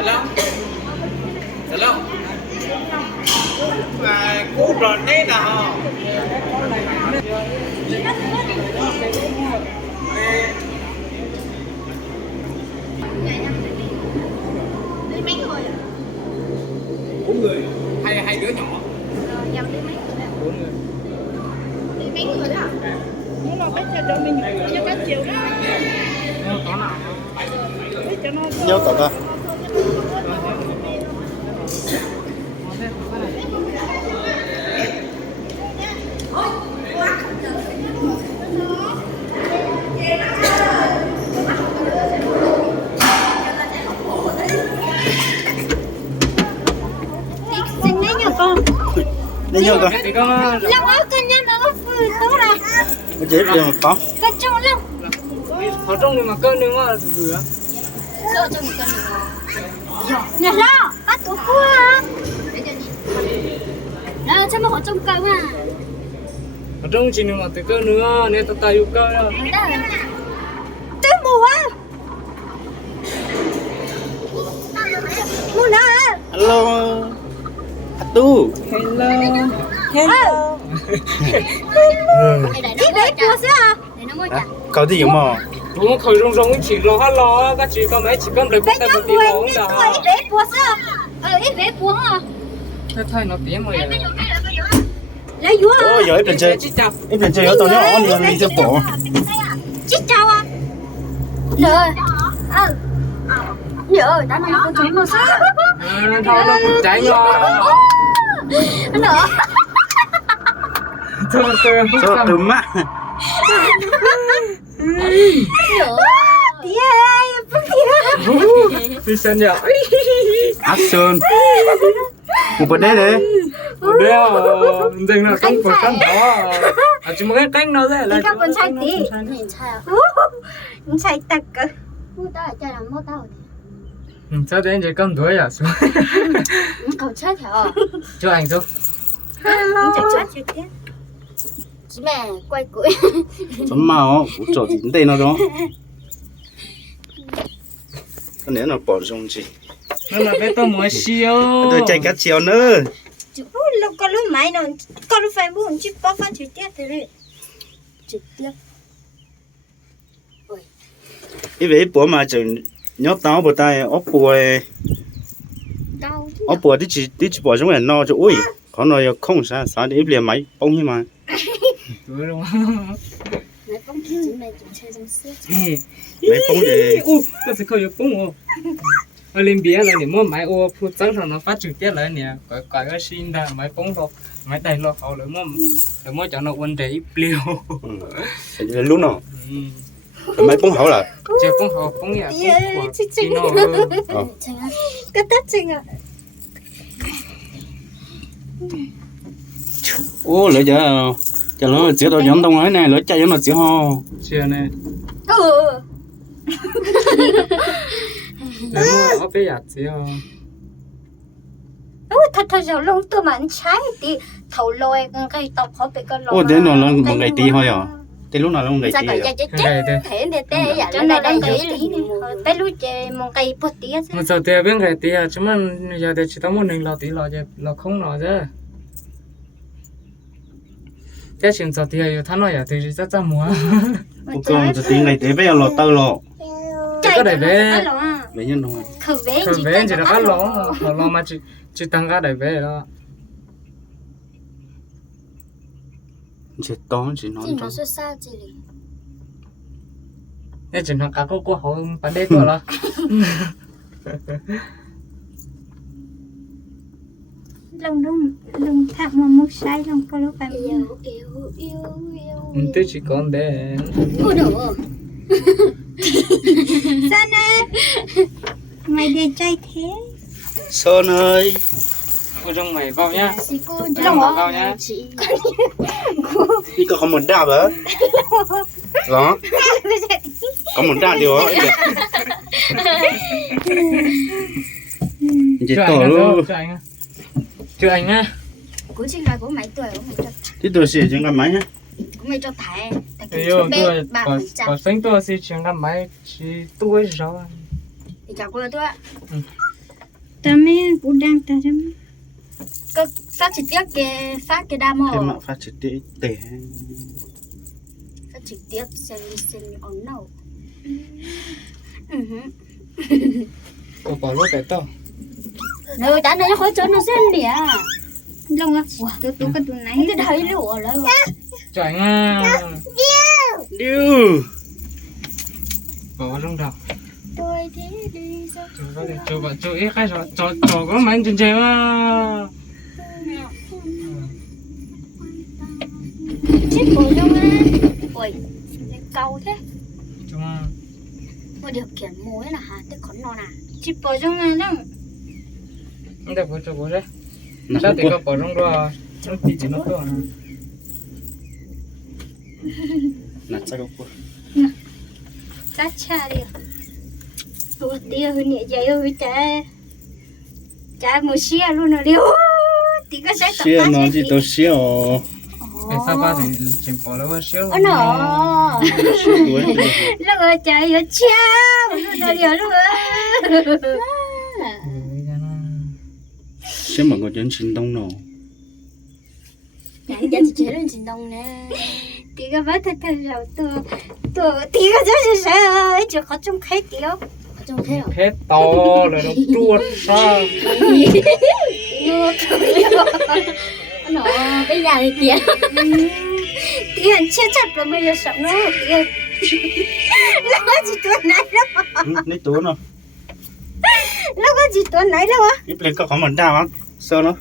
Hello. Hello. Và cú rồi đấy nào. Đi mấy người à? 4 người. Hai đứa nhỏ. Nhầm đi mấy người à? 4 người. Đi mấy người đó à? Nó là cái cho mình cho các chiều đó. Có nào? Để cho nó nhớ tao ta Xin đấy nha con. để nhớ coi Thì có Long áo con nha mà có phơi tốt rồi. có chết được mà có Con trông long. ở trong này mà cơn nữa mà rửa. Sao cho một con nữa? Nè lo, bắt tủ cua à? Đó, sao mà họ trông cơm à? Ở trong chỉ mà từ cơn nữa nên tao tay cơ đó. Tới mùa à? Mùa nào à? hello tu Hello. hello. Đi bé cua sao à? Để nó mới chặt. có gì mà Đúng khởi rong rong chỉ lo các chị con mấy chỉ con được Bé tay nhớ một tí mùa máu đi đó. tuổi ít bé cua sao? Ít bé cua à? Thôi nó tiếng rồi. Lấy vú à? ôi giờ em chơi chào. em chơi ở tao nhỏ nhiều đi cho bộ Chích chào à? Rồi. Rồi, đã nói con chúng nó sao? Thôi nó cũng cháy rồi. Nữa. Thôi cho từ má Nữa. Yeah, phức thiệt. đi xem nhở. action một bữa đấy đấy Đeo dừng là không có sẵn đó. Chỉ một cái cánh nó thế là Các con trai tí. Nhìn trai à? Nhìn trai tắc cơ. Mua tao ở chơi làm mua tao. sao đến chỉ cầm đuổi à xuống. Cậu chết hả? Cho anh xuống. Hello. Chạy chết chết. Chị mẹ quay củi. chấm màu chỗ gì đây nó đó cái này nó bỏ trong gì Nó là bé tôi muốn siêu. tôi chạy cá chiều nữa Lúc con lúc máy nó con lúc phải buồn chứ bó phát trực tiếp thế đấy. Trực tiếp. cái vậy bữa mà chừng nhớ tao bữa tay ốp bùa Đau chứ. ốp bùa đi chỉ bỏ trong này no cho ui có nó không sao sao để liền máy bông như mà Đúng rồi. Mẹ bóng chị mẹ chúng chơi trong xếp. máy bông để Có thể khởi bông ô. Ở lên bia là để mua máy ô phụ trách rồi nó phát trực tiếp lại nè. Có cái xin ra máy bông đâu. Máy đầy lo họ để mua cho nó vấn đề ít liều. đến lúc nào máy bông hậu là Chứ cũng họ cũng nhà cũng Chị của nó Trình à. Cái tết Trình à. ô lỡ giờ nó chỉ tao nhóm tông ấy này lỡ chạy cho nó chỉ ho chưa nè. Ừ. Để mua ở bây giờ chứ. Ôi thật rồi luôn tôi mà ăn trái thì thầu lôi cây tộc họ bị con lôi. ô đến nó là một ngày tí thôi à đến lúc nào là một ngày Sao tí còn à chết thế để tê vậy cho nên đây lý bé lúc chơi một cây bột tía Mà sao tiền bên cái tiền chứ mà giờ thì chỉ tao muốn mình lo tí lo chứ lo không lo chứ. Cái chuyện sao tiền thằng nói thì chắc chắn mua. một con thì ngày tí bây giờ lọt tao lọ Cái đấy về mấy nhân thôi khờ vé thôi về chỉ là cái lo mà chỉ tăng cái đấy về đó. chỉ to chỉ nói chị trong nó xuất xa chị liền Cái chuyện thằng cá của họ bán đấy của nó. lông thạc mà một sai lông có lúc phải yêu Tôi chỉ còn để ôi đồ sao nè mày đi chơi thế sơn ơi ở trong mày vào nhá. Long vào nhá. đi có không một đạp hả đó có một đạp điều đó chỉ tổ luôn Chưa anh á. của chị là của mày tuổi của mày cho thì tôi sẽ trên cái máy nhá của mày cho thải Yo tôi có sinh tôi sẽ chuyển cái máy chỉ tôi rồi. thì chào cô tôi ạ ta mới cũng đang ta chấm có phát trực tiếp cái phát cái đam cái mỏ mà phát trực tiếp tệ phát trực tiếp xem on no cô bỏ lúa cái to rồi đã nói khỏi cho nó xem đi à long á tôi cái tụi này cái thấy lụa lại trời nga điêu bỏ trong đầu tôi thế đi sao cho vợ cho ít cái rồi cho có mấy chân chơi mà chết bồi long á ôi câu thế chúng một điều khiển muối là hả tức con nó nè chết bồi long á long không được cho bố đấy sao thì có bỏ trong đó trong tí chỉ nó thôi là sao có cá cha đi tôi tiêu hơn nhẹ dày hơn cha một xe luôn rồi điêu thì có sẽ xia nó chỉ tôi xia để sao ba thì chỉ bỏ lúa xíu nó đuối nó rồi chạy ở cha luôn rồi điêu luôn xia mà có chuyện xin đông nó chạy chạy chỉ lên trình đông nè thì có bắt thật thật rồi tôi thì có sẽ chưa có trong khai tiêu trong khai hết to rồi nó chuột sao nó bây giờ thì tiền tiền chia chặt rồi bây giờ sống nó tiền nó chỉ tuần này đâu lấy túi nó nó có chỉ tuần này đâu á ít lên có khoảng mình đau á sao nó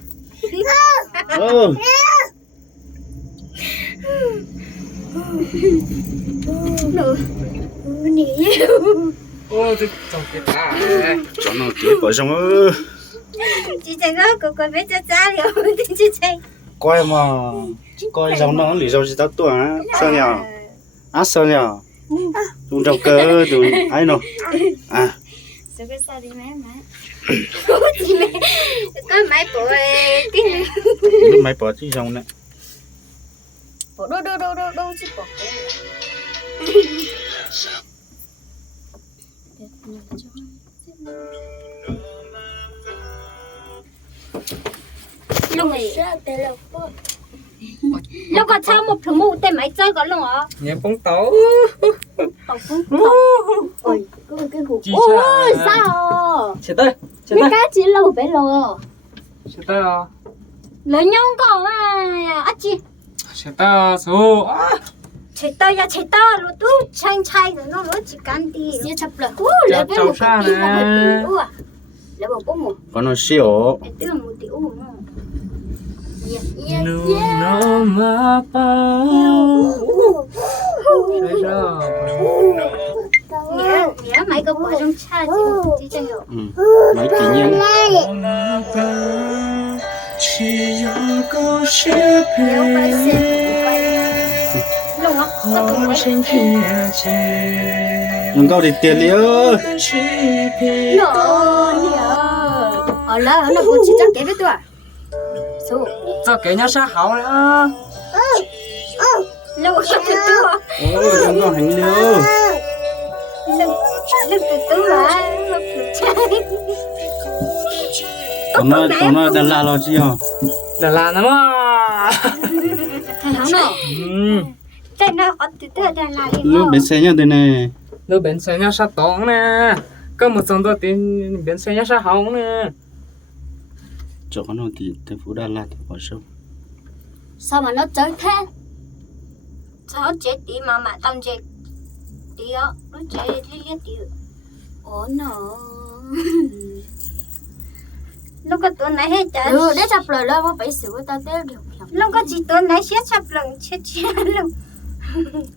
nó nỉ ô tôi trồng cái ta cho nó tiếp vào trong ơ chị chạy có coi bé cha cha liệu thì chị chạy coi mà coi giống nó lý do gì tao tuổi á sao nhở sao nhở dùng trâu cơ rồi ai nó sao cái sao đi mẹ chị mẹ có máy bộ cái lúc máy bỏ chứ giống này bộ đô chứ bộ lúc có sao một thằng mù tên máy chơi có luôn hả? nhớ bóng tấu Ôi, cái hụt. Chị Ôi, sao? sao? chết đây chết Mấy đây cá chỉ lâu phải lò. chết đây à Lấy nhau còn à, chị. chết đây số Chết tao luôn tú chanh rồi nó chỉ can đi. Sẽ chập lại. Lấy bên một cái tí là một tí à. Lấy một bông một. còn nó xỉu Lấy từ một tí mà. nu nó mà bao thấy sao Nhớ mấy cái bộ trong cha chị chẳng hiểu. mấy kỷ niệm Nếu phải xem luôn á, sao cũng đừng câu thì tiền liễu ở là nó cũng chỉ chắc cái với tôi à số cho cái nhà xã hảo nữa lâu chắc cái tôi ôi đừng có hành liễu lúc cái tôi mà còn nó đàn la lo chi hả là nó mà thằng nó nè cái nó có từ từ đàn lại lúc bên xe nhá đây này nó bên xe nhà xã tông nè có một số tiền bên xe nhà xã hảo nè chỗ nó thì thành phố Đà Lạt thì có sâu sao mà nó chơi thế sao chết tí mà tao chết tí á nó chơi liên tí ồ nó lúc có tuần này hết trời để chập lời lên phải sửa tao té được lúc có chỉ tuần này sẽ chập lần chết luôn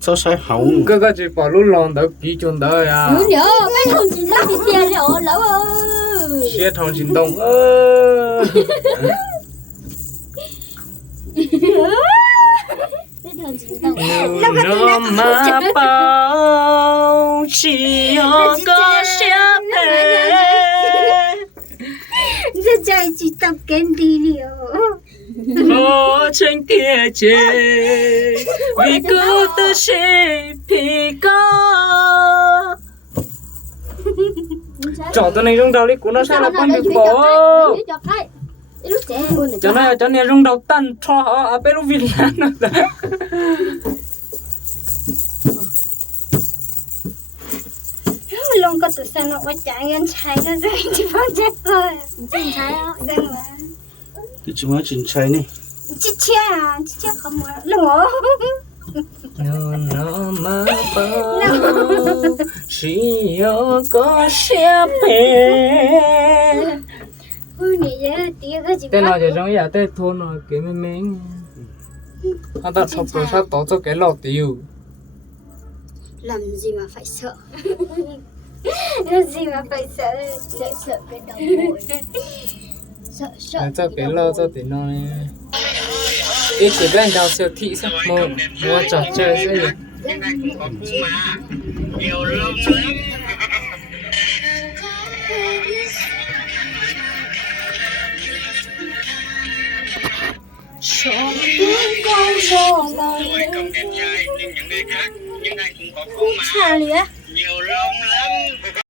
sao sai hỏng cái chỉ bỏ lúc lòng đó kỹ chuẩn đời à nhớ cái thằng chị nó đi xe rồi lỡ ơi xe thằng chính đông nó mà bao chỉ có xe giờ chạy chỉ tập kén đi liệu có tranh tia chê vì cứ tự sĩ thì có trò tụi này rung đầu đi của nó sẽ là con bị bỏ cho nên rung đầu tan cho họ ở bên lúc Việt Nam nữa luôn có tụi sao nó qua chạy ngân chạy ra rồi chỉ phong chết thôi chạy chạy đó đừng mà thì chúng mới chín cháy này chết không mà lưng ổ nó mà bao chỉ có xe bè ôi này giờ tiếc cái gì tên nào giờ trong nhà tên thôn rồi cái mình hắn ta chọc rồi sao tỏ cho cái lọ tiêu làm gì mà phải sợ làm gì mà phải sợ sợ cái đầu mồi sợ cho cái lọ cho tí nó cái chỉ bên đào siêu thị sao mua trò chơi sẽ gì chọn những con rô lời không đẹp trai nhưng những người khác những ai cũng có khuôn mặt chà lìa nhiều lông lắm